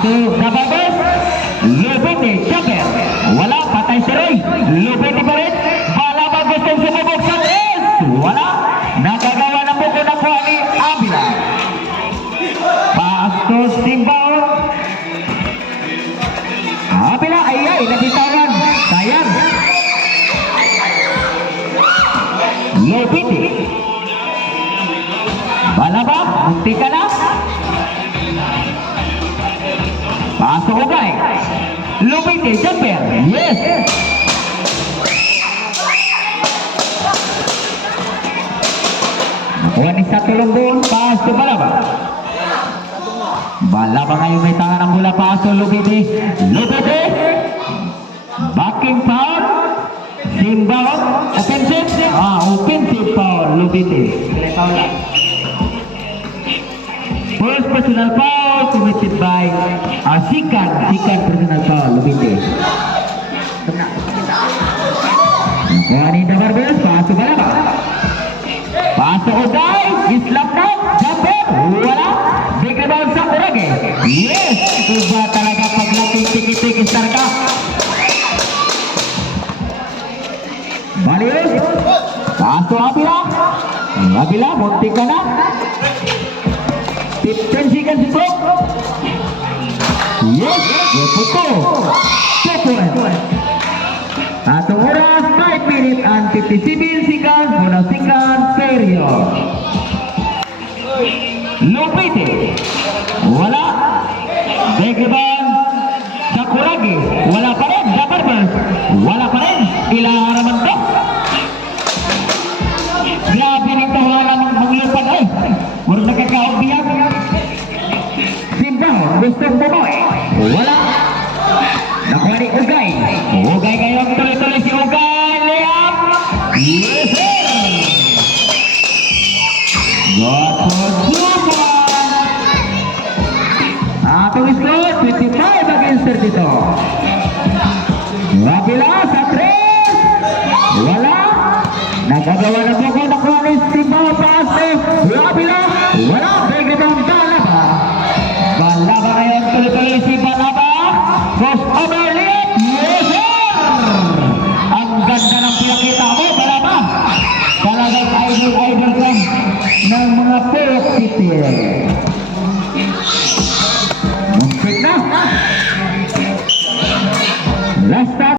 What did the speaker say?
Paso sa babos. Lupiti, Chopper. Wala, patay si Roy. Lupiti pa rin. Bala ba gustong sumubok sa tres? Wala. Nagagawa na buko na po ni Abila. Paso Simbao. Abila, ay, nabitawan. Sayang. Lupiti. Bala ba? Bukti ka na? Paso Ugay. Lupiti, Jumper. Yes. Nakuha ni sa tulong doon. Paso Balaba. Balaba ngayon may tangan ng mula. Paso Lupiti. Lupiti. Backing foul. Simbao. Offensive. Offensive foul. Lupiti. Foul lang. First personal foul committed by second personal foul Lupiti. Kuhanin na Barbers, paso Balaba. Paso Uday, islap na, jumper, wala. Big rebound sa Urage. Yes! Iba talaga pag tiki-tiki star ka. Balius, paso Abila. Abila, munti ka na. 15 seconds stroke. Yes, puto. 2 points. Atong oras 5 minutes and 57 seconds mula second period. Lupiti. Wala. Begeban sa Kuragi. Wala pa rin. Barbers. Wala pa rin. Ilaharaman to. Grabe rin ito. Wala namang manglupad ay. Murag nagkakaobiyag. Simbao, gustong bumoy. Wala. Nakuha ni Ugay. Ugay ngayon, tuloy-tuloy si Ugay. Layup. Yes, sir. Got for Suman. Atong score, 25 against 32. Wabila sa 3. Wala. Nagagawa na po ko nakuha ni Simbao.